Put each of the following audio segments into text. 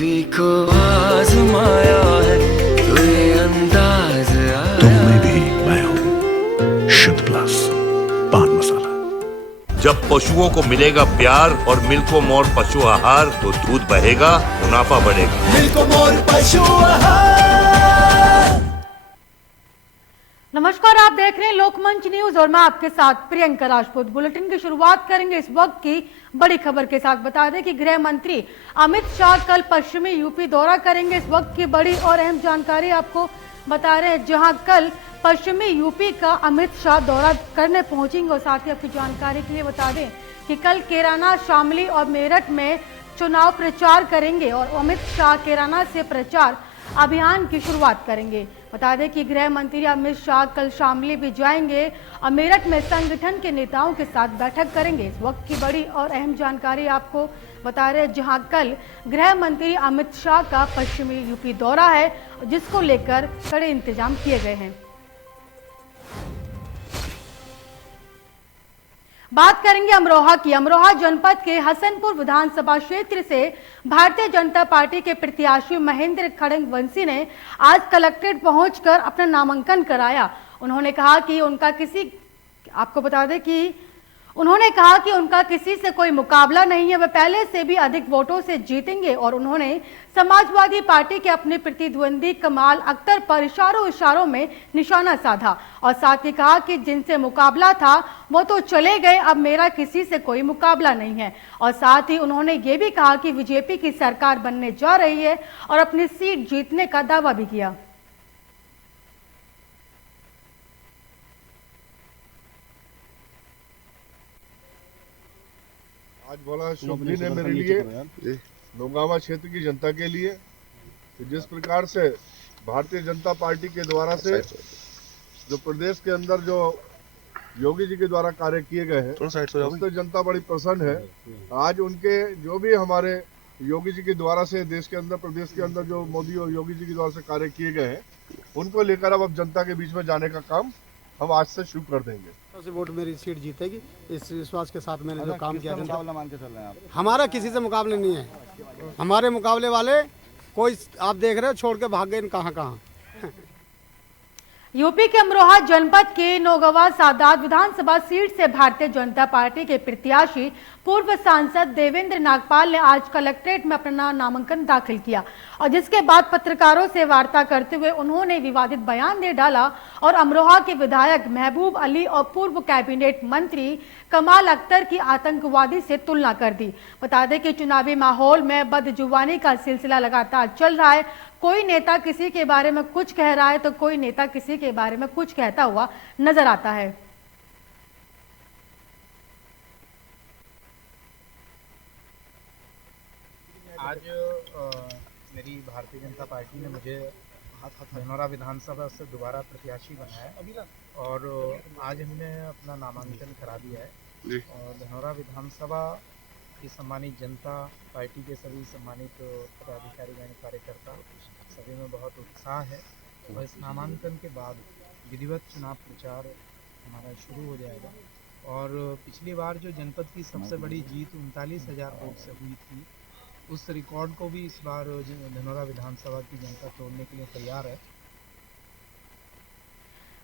मोदी को आजमाया है तो ये अंदाज आया। तुम में भी मैं हूँ शुद्ध प्लस पान मसाला। जब पशुओं को मिलेगा प्यार और मिल्को मोर पशु आहार तो दूध बहेगा, मुनाफा बढ़ेगा। मिल्को मोर पशु आहार। नमस्कार, आप देख रहे हैं लोकमंच न्यूज और मैं आपके साथ प्रियंका राजपूत। बुलेटिन की शुरुआत करेंगे इस वक्त की बड़ी खबर के साथ। बता दें कि गृह मंत्री अमित शाह कल पश्चिमी यूपी दौरा करेंगे। इस वक्त की बड़ी और अहम जानकारी आपको बता रहे हैं, जहां कल पश्चिमी यूपी का अमित शाह दौरा करने पहुंचेंगे। और साथ ही आपकी जानकारी के लिए बता दें कि कल कैराना, शामली और मेरठ में चुनाव प्रचार करेंगे और अमित शाह कैराना से प्रचार अभियान की शुरुआत करेंगे। बता दें कि गृह मंत्री अमित शाह कल शामली भी जाएंगे और मेरठ में संगठन के नेताओं के साथ बैठक करेंगे। इस वक्त की बड़ी और अहम जानकारी आपको बता रहे हैं, जहां कल गृह मंत्री अमित शाह का पश्चिमी यूपी दौरा है, जिसको लेकर कड़े इंतजाम किए गए हैं। बात करेंगे अमरोहा की। अमरोहा जनपद के हसनपुर विधानसभा क्षेत्र से भारतीय जनता पार्टी के प्रत्याशी महेंद्र खड़गवंशी ने आज कलेक्ट्रेट पहुंचकर अपना नामांकन कराया। उन्होंने कहा कि उनका किसी से कोई मुकाबला नहीं है, वह पहले से भी अधिक वोटों से जीतेंगे। और उन्होंने समाजवादी पार्टी के अपने प्रतिद्वंदी कमाल अख्तर पर इशारों में निशाना साधा और साथ ही कहा कि जिनसे मुकाबला था वो तो चले गए, अब मेरा किसी से कोई मुकाबला नहीं है। और साथ ही उन्होंने ये भी कहा कि बीजेपी की सरकार बनने जा रही है और अपनी सीट जीतने का दावा भी किया। आज बोला शुभली ने मेरे लिए, नौगावा क्षेत्र की जनता के लिए, जिस प्रकार से भारतीय जनता पार्टी के द्वारा से जो प्रदेश के अंदर जो योगी जी के द्वारा कार्य किए गए हैं, उससे जनता बड़ी प्रसन्न है। आज उनके जो भी हमारे योगी जी के द्वारा से देश के अंदर, प्रदेश के अंदर जो मोदी और योगी जी के द्वारा से कार्य किए गए हैं, उनको लेकर अब जनता के बीच में जाने का काम हम आज से शुरू कर देंगे। से वोट मेरी सीट जीतेगी, इस विश्वास के साथ मैंने जो काम किया। मुकाबला मान के चल रहे हैं आप? हमारा किसी से मुकाबले नहीं है। हमारे मुकाबले वाले कोई आप देख रहे हो छोड़ के भाग गए कहां। यूपी के अमरोहा जनपद के नौगावा सादात विधानसभा सीट से भारतीय जनता पार्टी के प्रत्याशी पूर्व सांसद देवेंद्र नागपाल ने आज कलेक्ट्रेट में अपना नामांकन दाखिल किया और जिसके बाद पत्रकारों से वार्ता करते हुए उन्होंने विवादित बयान दे डाला और अमरोहा के विधायक महबूब अली और पूर्व कैबिनेट मंत्री कमाल अख्तर की आतंकवादी से तुलना कर दी। बता दें कि चुनावी माहौल में बदजुबानी का सिलसिला लगातार चल रहा है। कोई नेता किसी के बारे में कुछ कह रहा है तो कोई नेता किसी के बारे में कुछ कहता हुआ नजर आता है। आज मेरी भारतीय जनता पार्टी ने मुझे धनौरा विधानसभा से दोबारा प्रत्याशी बनाया और आज हमने अपना नामांकन करा दिया है। और धनौरा विधानसभा की सम्मानित जनता, पार्टी के सभी सम्मानित पदाधिकारी, कार्यकर्ता, सभी में बहुत उत्साह है। और इस नामांकन के बाद विधिवत चुनाव प्रचार हमारा शुरू हो जाएगा। और पिछली बार जो जनपद की सबसे बड़ी जीत 39,000 वोट से हुई थी, उस रिकॉर्ड को भी इस बार धनौरा विधानसभा की जनता तोड़ने के लिए तैयार है।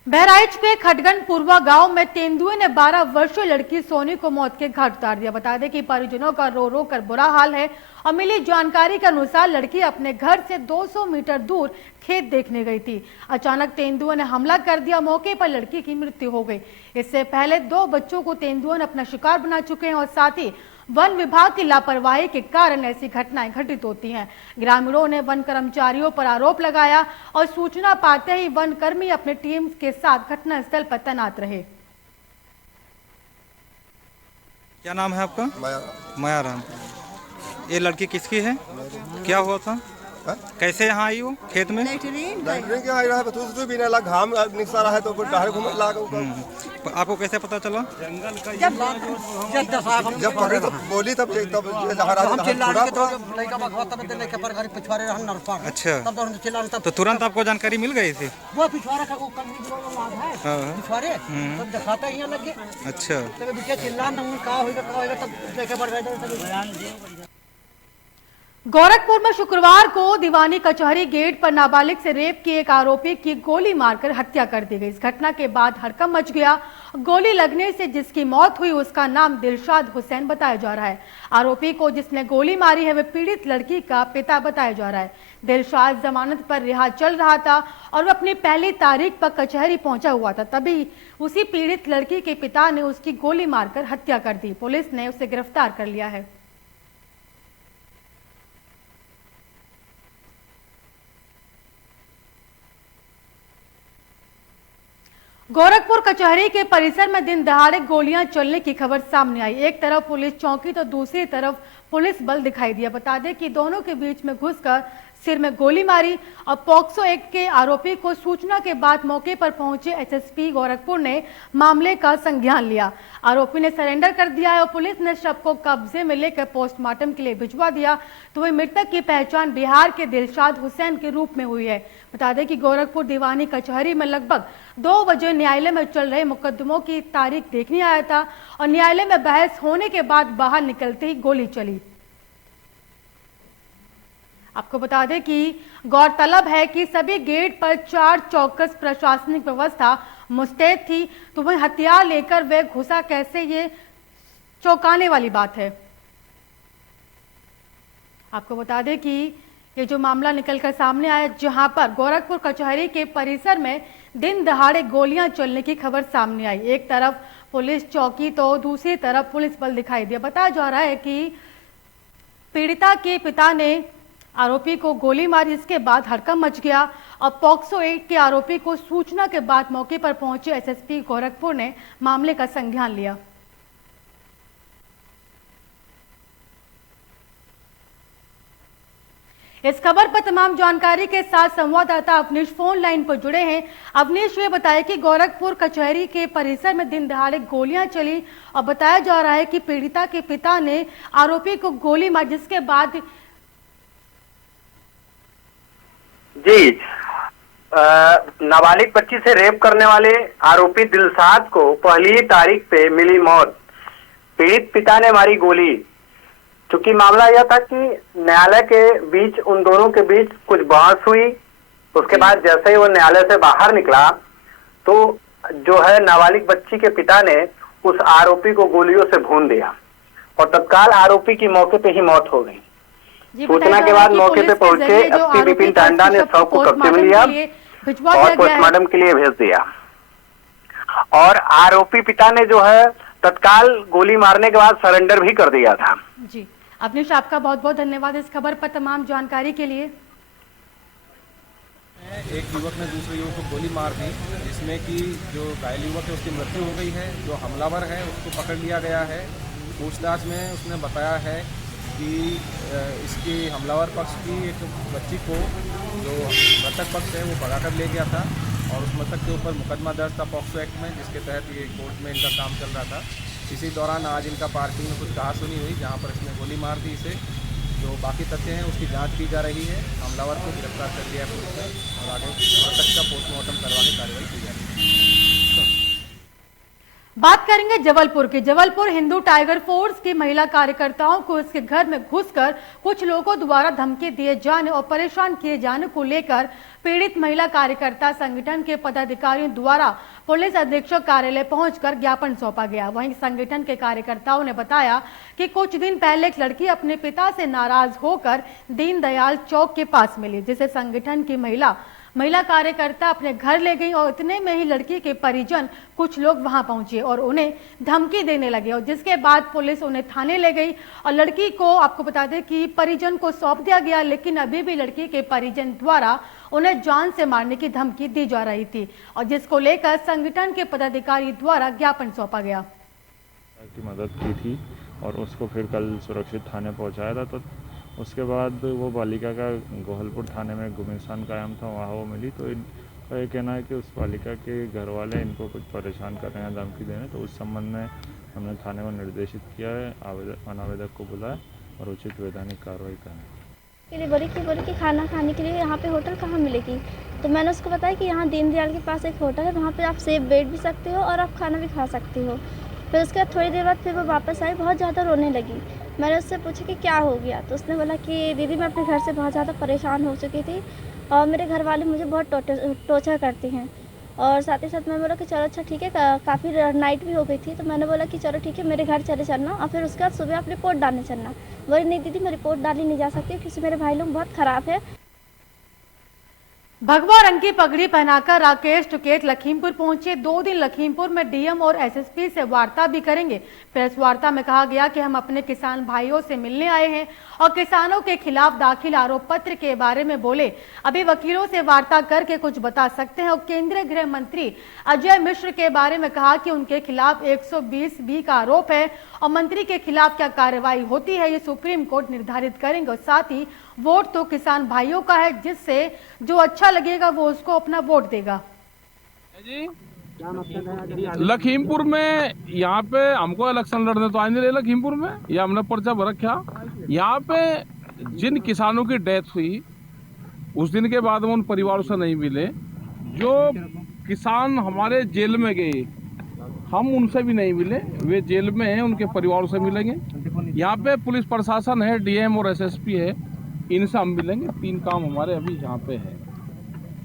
बहराइच के खटगन पूर्वा गांव में तेंदुए ने 12 वर्षीय लड़की सोनी को मौत के घाट उतार दिया। बता दें कि परिजनों का रो रो कर बुरा हाल है और मिली जानकारी के अनुसार लड़की अपने घर से 200 मीटर दूर खेत देखने गई थी। अचानक तेंदुए ने हमला कर दिया। मौके पर लड़की की मृत्यु हो गई। इससे पहले 2 बच्चों को तेंदुए ने अपना शिकार बना चुके हैं और साथ ही वन विभाग की लापरवाही के कारण ऐसी घटनाएं घटित होती हैं। ग्रामीणों ने वन कर्मचारियों पर आरोप लगाया और सूचना पाते ही वन कर्मी अपने टीम के साथ घटनास्थल पर तैनात रहे। क्या नाम है आपका? माया राम। ये लड़की किसकी है? क्या हुआ था? कैसे यहाँ आई वो खेत में? घाम निकसा रहा है तो घूमने लगा। आपको कैसे पता चला? जब पकड़े तो बोली तब अच्छा, तो तुरंत आपको जानकारी मिल गई थी? अच्छा। गोरखपुर में शुक्रवार को दीवानी कचहरी गेट पर नाबालिग से रेप के एक आरोपी की गोली मारकर हत्या कर दी गई। इस घटना के बाद हड़कंप मच गया। गोली लगने से जिसकी मौत हुई उसका नाम दिलशाद हुसैन बताया जा रहा है। आरोपी को जिसने गोली मारी है वह पीड़ित लड़की का पिता बताया जा रहा है। दिलशाद जमानत पर रिहा चल रहा था और वह अपनी पहली तारीख पर कचहरी पहुंचा हुआ था, तभी उसी पीड़ित लड़की के पिता ने उसकी गोली मारकर हत्या कर दी। पुलिस ने उसे गिरफ्तार कर लिया है। गोरखपुर कचहरी के परिसर में दिन दहाड़े गोलियां चलने की खबर सामने आई। एक तरफ पुलिस चौकी तो दूसरी तरफ पुलिस बल दिखाई दिया। बता दें कि दोनों के बीच में घुसकर सिर में गोली मारी और पॉक्सो एक्ट के आरोपी को सूचना के बाद मौके पर पहुंचे एसएसपी गोरखपुर ने मामले का संज्ञान लिया। आरोपी ने सरेंडर कर दिया है और पुलिस ने शव को कब्जे में लेकर पोस्टमार्टम के लिए भिजवा दिया। तो वही मृतक की पहचान बिहार के दिलशाद हुसैन के रूप में हुई है। बता दें कि गोरखपुर दीवानी कचहरी में लगभग 2 बजे न्यायालय में चल रहे मुकदमों की तारीख देखने आया था और न्यायालय में बहस होने के बाद बाहर निकलते ही गोली चली। आपको बता दें कि गौरतलब है कि सभी गेट पर 4 चौकस प्रशासनिक व्यवस्था मुस्तैद थी, तो वही हथियार लेकर वे घुसा कैसे, ये चौंकाने वाली बात है। आपको बता दें कि ये जो मामला निकलकर सामने आया, जहां पर गोरखपुर कचहरी के परिसर में दिन दहाड़े गोलियां चलने की खबर सामने आई। एक तरफ पुलिस चौकी तो दूसरी तरफ पुलिस बल दिखाई दिया। बताया जा रहा है कि पीड़िता के पिता ने आरोपी को गोली मारी, इसके बाद हड़कंप मच गया और पॉक्सो एक्ट के आरोपी को सूचना के बाद मौके पर पहुंचे एसएसपी गोरखपुर ने मामले का संज्ञान लिया। इस खबर पर तमाम जानकारी के साथ संवाददाता अवनीश फोन लाइन पर जुड़े हैं। अवनीश, ये बताया कि गोरखपुर कचहरी के परिसर में दिन दहाड़े गोलियां चली और बताया जा रहा है कि पीड़िता के पिता ने आरोपी को गोली मारी, जिसके बाद जी नाबालिग बच्ची से रेप करने वाले आरोपी दिलशाद को पहली तारीख पे मिली मौत। पीड़ित पिता ने मारी गोली। चूंकि मामला यह था कि न्यायालय के बीच उन दोनों के बीच कुछ बहस हुई, उसके बाद जैसे ही वो न्यायालय से बाहर निकला तो जो है नाबालिग बच्ची के पिता ने उस आरोपी को गोलियों से भून दिया और तत्काल आरोपी की मौके पे ही मौत हो गई। सूचना के बाद मौके पे पहुंचे एसपी विपिन टांडा ने शव को कब्जे में लिया और पोस्टमार्टम के लिए भेज दिया और आरोपी पिता ने जो है तत्काल गोली मारने के बाद सरेंडर भी कर दिया था। जी अवनीश, आपका बहुत बहुत धन्यवाद इस खबर पर तमाम जानकारी के लिए। एक युवक ने दूसरे युवक को गोली मार दी, जिसमें कि जो घायल युवक है उसकी मृत्यु हो गई है। जो हमलावर है उसको पकड़ लिया गया है। पूछताछ में उसने बताया है कि इसकी हमलावर पक्ष की एक बच्ची को जो मृतक पक्ष है वो भगाकर ले गया था और उस मृतक के ऊपर मुकदमा दर्ज था पॉक्सो एक्ट में, जिसके तहत ये कोर्ट में इनका काम चल रहा था। इसी दौरान आज इनका पार्किंग में कुछ कहासुनी हुई, जहाँ पर इसने गोली मार दी इसे। जो बाकी तथ्य हैं उसकी जांच की जा रही है। हमलावर को गिरफ्तार कर लिया है पुलिस ने और आगे मृतक का पोस्टमार्टम करवा के कार्रवाई की जा रही है। बात करेंगे जबलपुर की। जबलपुर हिंदू टाइगर फोर्स की महिला कार्यकर्ताओं को इसके घर में घुसकर कुछ लोगों द्वारा धमकी दिए जाने और परेशान किए जाने को लेकर पीड़ित महिला कार्यकर्ता संगठन के पदाधिकारियों द्वारा पुलिस अधीक्षक कार्यालय पहुंचकर ज्ञापन सौंपा गया। वहीं संगठन के कार्यकर्ताओं ने बताया कि कुछ दिन पहले एक लड़की अपने पिता से नाराज होकर दीनदयाल चौक के पास मिली, जिसे संगठन की महिला कार्यकर्ता अपने घर ले गई और इतने में ही लड़की के परिजन कुछ लोग वहां पहुंचे और उन्हें धमकी देने लगे और जिसके बाद पुलिस उन्हें थाने ले गई और लड़की को आपको बता दें कि परिजन को सौंप दिया गया, लेकिन अभी भी लड़की के परिजन द्वारा उन्हें जान से मारने की धमकी दी जा रही थी और जिसको लेकर संगठन के पदाधिकारी द्वारा ज्ञापन सौंपा गया। की मदद की थी और उसको फिर कल सुरक्षित थाने पहुंचाया था। तो उसके बाद वो बालिका का गोहलपुर थाने में गुमिस्तान कायम था, वहाँ वो मिली। तो इनका ये कहना है कि उस बालिका के घर वाले इनको कुछ परेशान कर रहे हैं, धमकी दे रहे हैं। तो उस संबंध में हमने थाने को निर्देशित किया है, अनावेदक को बुलाया और उचित वैधानिक कार्रवाई करें। बोली कि खाना खाने के लिए यहाँ पे होटल कहाँ मिलेगी, तो मैंने उसको बताया कि यहाँ दीनदयाल के पास एक होटल है, वहाँ पे आप सेफ बैठ भी सकते हो और आप खाना भी खा सकते हो। फिर उसके बाद थोड़ी देर बाद फिर वो वापस आई, बहुत ज़्यादा रोने लगी। मैंने उससे पूछा कि क्या हो गया, तो उसने बोला कि दीदी मैं अपने घर से बहुत ज़्यादा परेशान हो चुकी थी और मेरे घर वाले मुझे बहुत टॉर्चर करते हैं। और साथ ही साथ मैं बोला कि चलो अच्छा ठीक है, काफ़ी नाइट भी हो गई थी, तो मैंने बोला कि चलो ठीक है मेरे घर चले चलना और फिर उसके बाद सुबह आप रिपोर्ट डालने चलना। बोली नहीं दीदी मैं रिपोर्ट डाली नहीं जा सकती क्योंकि मेरे भाई लोग बहुत ख़राब है। भगवा रंग की पगड़ी पहनाकर राकेश टिकैत लखीमपुर पहुंचे। 2 दिन लखीमपुर में डीएम और एसएसपी से वार्ता भी करेंगे। प्रेस वार्ता में कहा गया कि हम अपने किसान भाइयों से मिलने आए हैं और किसानों के खिलाफ दाखिल आरोप पत्र के बारे में बोले। अभी वकीलों से वार्ता करके कुछ बता सकते हैं। और केंद्रीय गृह मंत्री अजय मिश्र के बारे में कहा कि उनके खिलाफ 120B का आरोप है और मंत्री के खिलाफ क्या कार्रवाई होती है ये सुप्रीम कोर्ट निर्धारित करेंगे। और साथ ही वोट तो किसान भाइयों का है, जिससे जो अच्छा लगेगा वो उसको अपना वोट देगा। जी लखीमपुर में यहाँ पे हमको इलेक्शन लड़ने तो आए नहीं रहे लखीमपुर में, या हमने पर्चा भर रखा। यहाँ पे जिन किसानों की डेथ हुई उस दिन के बाद उन परिवारों से नहीं मिले। जो किसान हमारे जेल में गए हम उनसे भी नहीं मिले, वे जेल में हैं, उनके परिवारों से मिलेंगे। यहाँ पे पुलिस प्रशासन है, डीएम और एसएसपी है, इनसे हम मिलेंगे। 3 काम हमारे अभी यहाँ पे है,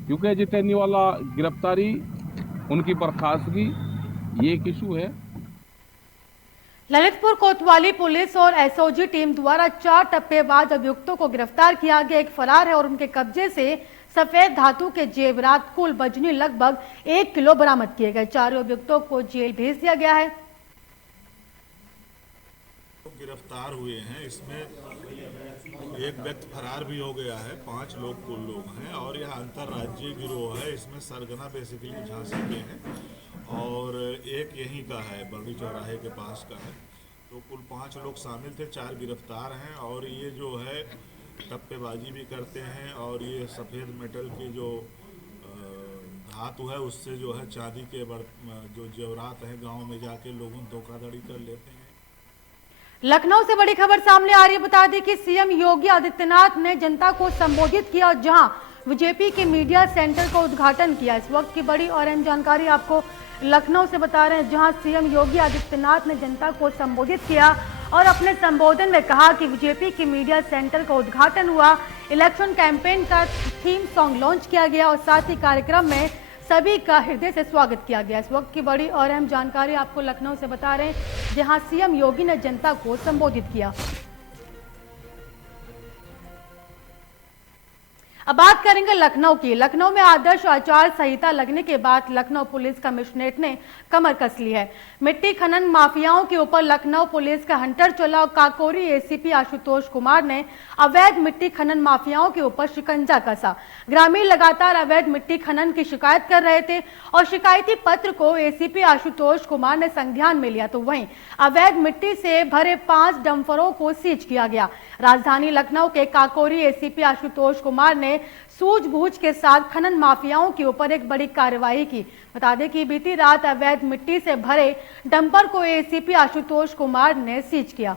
क्योंकि जितेनी वाला गिरफ्तारी, उनकी बर्खास्तगी, ये एक इशू है। ललितपुर कोतवाली पुलिस और एसओजी टीम द्वारा 4 टप्पेबाज अभियुक्तों को गिरफ्तार किया गया। एक फरार है और उनके कब्जे से सफेद धातु के जेवरात कुल बजनी लगभग 1 किलो बरामद किए गए। 4 अभियुक्तों को जेल भेज दिया गया है। गिरफ्तार हुए हैं, इसमें एक व्यक्ति फरार भी हो गया है। 5 लोग कुल लोग हैं और यह अंतर्राज्यीय गिरोह है। इसमें सरगना बेसिकली झांसी के हैं और एक यहीं का है, बरड़ी चौराहे के पास का है। तो कुल 5 लोग शामिल थे, 4 गिरफ्तार हैं। और ये जो है टप्पेबाजी भी करते हैं और ये सफ़ेद मेटल की जो धातु है उससे जो है चांदी के जो जेवरात हैं गाँव में जाके लोगों धोखाधड़ी कर लेते हैं। लखनऊ से बड़ी खबर सामने आ रही है। बता दें कि सीएम योगी आदित्यनाथ ने जनता को संबोधित किया और जहां बीजेपी के मीडिया सेंटर का उद्घाटन किया। इस वक्त की बड़ी और अहम जानकारी आपको लखनऊ से बता रहे हैं, जहां सीएम योगी आदित्यनाथ ने जनता को संबोधित किया और अपने संबोधन में कहा कि बीजेपी के मीडिया सेंटर का उद्घाटन हुआ, इलेक्शन कैंपेन का थीम सॉन्ग लॉन्च किया गया और साथ ही कार्यक्रम में सभी का हृदय से स्वागत किया गया। इस वक्त की बड़ी और अहम जानकारी आपको लखनऊ से बता रहे हैं, जहां सीएम योगी ने जनता को संबोधित किया। अब बात करेंगे लखनऊ की। लखनऊ में आदर्श आचार संहिता लगने के बाद लखनऊ पुलिस कमिश्नरेट ने कमर कस ली है। मिट्टी खनन माफियाओं के ऊपर लखनऊ पुलिस का हंटर चला और काकोरी एसीपी आशुतोष कुमार ने अवैध मिट्टी खनन माफियाओं के ऊपर शिकंजा कसा। ग्रामीण लगातार अवैध मिट्टी खनन की शिकायत कर रहे थे और शिकायती पत्र को एसीपी आशुतोष कुमार ने संज्ञान में लिया। तो वहीं अवैध मिट्टी से भरे 5 डंफरों को सीज किया गया। राजधानी लखनऊ के काकोरी एसीपी आशुतोष कुमार ने सूझबूझ के साथ खनन माफियाओं के ऊपर एक बड़ी कार्रवाई की। बता दें कि बीती रात अवैध मिट्टी से भरे डंपर को एसीपी आशुतोष कुमार ने सीज किया।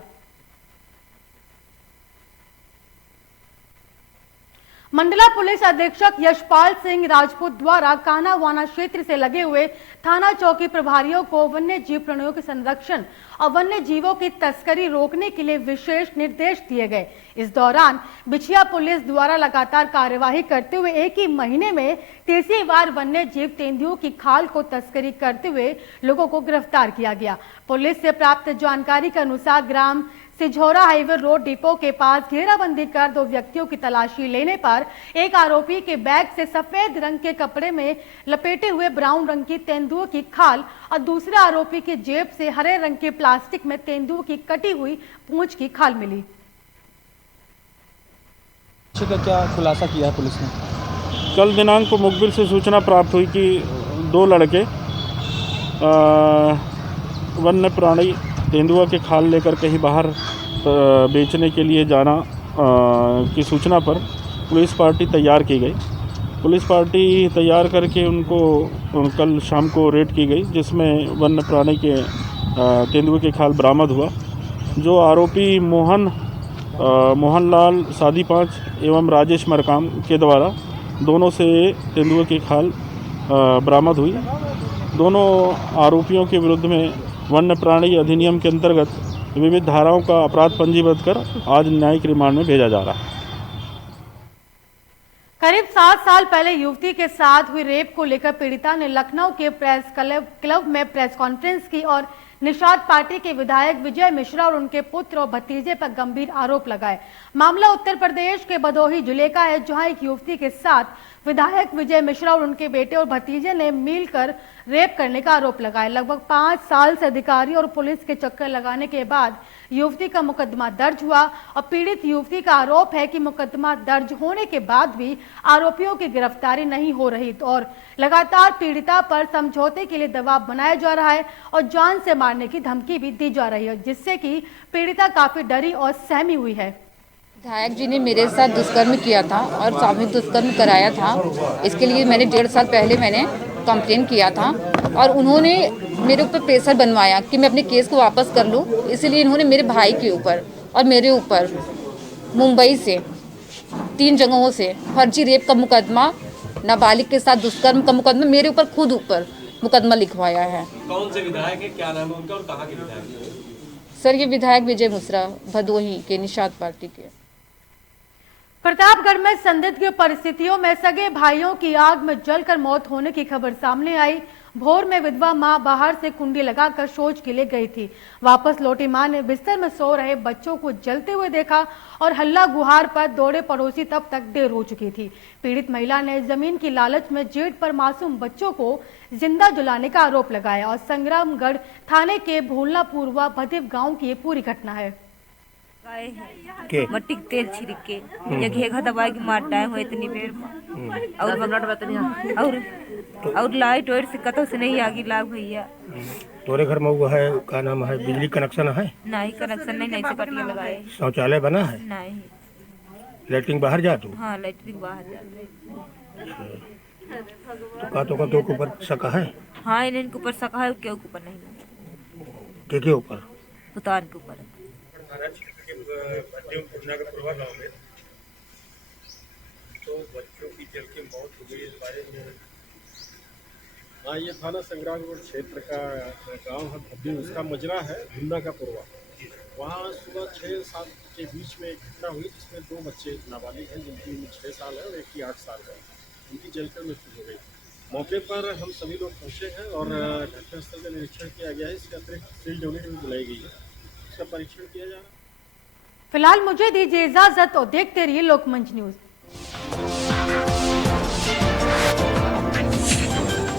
मंडला पुलिस अधीक्षक यशपाल सिंह राजपूत द्वारा कानावाना क्षेत्र से लगे हुए थाना चौकी प्रभारियों को वन्य जीव प्राणियों के संरक्षण और वन्य जीवों की तस्करी रोकने के लिए विशेष निर्देश दिए गए। इस दौरान बिछिया पुलिस द्वारा लगातार कार्यवाही करते हुए एक ही महीने में 30 बार वन्य जीव तेंदुओं की खाल को तस्करी करते हुए लोगों को गिरफ्तार किया गया। पुलिस से प्राप्त जानकारी के अनुसार ग्राम सिझौरा हाईवे रोड डिपो के पास घेराबंदी कर 2 व्यक्तियों की तलाशी लेने पर एक आरोपी के बैग से सफेद रंग के कपड़े में लपेटे हुए ब्राउन रंग की तेंदुओं की खाल और दूसरे आरोपी की जेब से हरे रंग के प्लास्टिक में तेंदुओं की कटी हुई पूंछ की खाल मिली। का क्या खुलासा किया है पुलिस ने? कल दिनांक को मुखबिर से सूचना प्राप्त हुई कि 2 लड़के वन्य प्राणी तेंदुआ के खाल लेकर कहीं बाहर बेचने के लिए जाना की सूचना पर पुलिस पार्टी तैयार की गई। पुलिस पार्टी तैयार करके उनको कल शाम को रेड की गई, जिसमें वन्य प्राणी के तेंदुए के खाल बरामद हुआ। जो आरोपी मोहनलाल सादी 5 एवं राजेश मरकाम के द्वारा दोनों से तेंदुए की खाल बरामद हुई। दोनों आरोपियों के विरुद्ध में वन्य प्राणी अधिनियम के अंतर्गत विविध धाराओं का अपराध पंजीबद्ध कर आज न्यायिक रिमांड में भेजा जा रहा है। करीब 7 साल पहले युवती के साथ हुई रेप को लेकर पीड़िता ने लखनऊ के प्रेस क्लब में प्रेस कॉन्फ्रेंस की और निषाद पार्टी के विधायक विजय मिश्रा और उनके पुत्र और भतीजे पर गंभीर आरोप लगाए। मामला उत्तर प्रदेश के भदोही जिले का है, जहां एक युवती के साथ विधायक विजय मिश्रा और उनके बेटे और भतीजे ने मिलकर रेप करने का आरोप लगाया। लगभग 5 साल से अधिकारी और पुलिस के चक्कर लगाने के बाद युवती का मुकदमा दर्ज हुआ और पीड़ित युवती का आरोप है कि मुकदमा दर्ज होने के बाद भी आरोपियों की गिरफ्तारी नहीं हो रही और लगातार पीड़िता पर समझौते के लिए दबाव बनाया जा रहा है और जान से मारने की धमकी भी दी जा रही है, जिससे कि पीड़िता काफी डरी और सहमी हुई है। विधायक जी ने मेरे साथ दुष्कर्म किया था और सामूहिक दुष्कर्म कराया था। इसके लिए मैंने 1.5 साल पहले मैंने कंप्लेन किया था और उन्होंने मेरे ऊपर प्रेशर बनवाया कि मैं अपने केस को वापस कर लूं। इसलिए इन्होंने मेरे भाई के ऊपर और मेरे ऊपर मुंबई से 3 जगहों से फर्जी रेप का मुकदमा, नाबालिग के साथ दुष्कर्म का मुकदमा, मेरे ऊपर खुद ऊपर मुकदमा लिखवाया है। कौन से विधायक है, क्या नाम है उनका और कहाँ के विधायक है? सर, ये विधायक विजय मिश्रा भदोही के निषाद पार्टी के। प्रतापगढ़ में संदिग्ध परिस्थितियों में सगे भाइयों की आग में जलकर मौत होने की खबर सामने आई। भोर में विधवा मां बाहर से कुंडी लगाकर शौच के लिए गई थी। वापस लौटी मां ने बिस्तर में सो रहे बच्चों को जलते हुए देखा और हल्ला गुहार पर दौड़े पड़ोसी तब तक देर हो चुकी थी। पीड़ित महिला ने जमीन की लालच में जेठ पर मासूम बच्चों को जिंदा जलाने का आरोप लगाया और संग्रामगढ़ थाने के भूलना पूर्वा भदेव गाँव की ये पूरी घटना है। मट्टी तेल छिड़क के ये घेघा दबाई के मार डाए हुए इतनी देर में और लाइट वाइट से कतौ से नहीं आगी लाग भैया। तोरे घर में वो है, क्या नाम है, बिजली कनेक्शन है? नहीं कनेक्शन नहीं से पटिया लगाए। शौचालय बना है? नहीं। लेटरिन बाहर जा तू? हाँ लेटरिन बाहर जा। तो का तो के ऊपर शक है? हाँ इनके ऊपर शक है, के ऊपर नहीं। के ऊपर? पुतान के ऊपर। तो बच्चों की जल के मौत हो गई, इस बारे में हाँ ये थाना संग्रामगढ़ क्षेत्र का गांव है भद्दी, उसका मजरा है भुन्ना का पूर्वा। वहाँ सुबह 6-7 के बीच में एक घटना हुई जिसमें 2 बच्चे नाबालिग हैं, जिनकी उम्र 6 साल है और एक की 8 साल है। उनकी जलकर मृत्यु हो गई। मौके पर हम सभी लोग पहुँचे हैं और घटनास्थल का निरीक्षण किया गया है। इसके अतिरिक्त फील्ड यूनिट भी बुलाई गई है, उसका परीक्षण किया जा रहा है। फिलहाल मुझे दीजिए इजाजत और देखते रहिए लोकमंच न्यूज।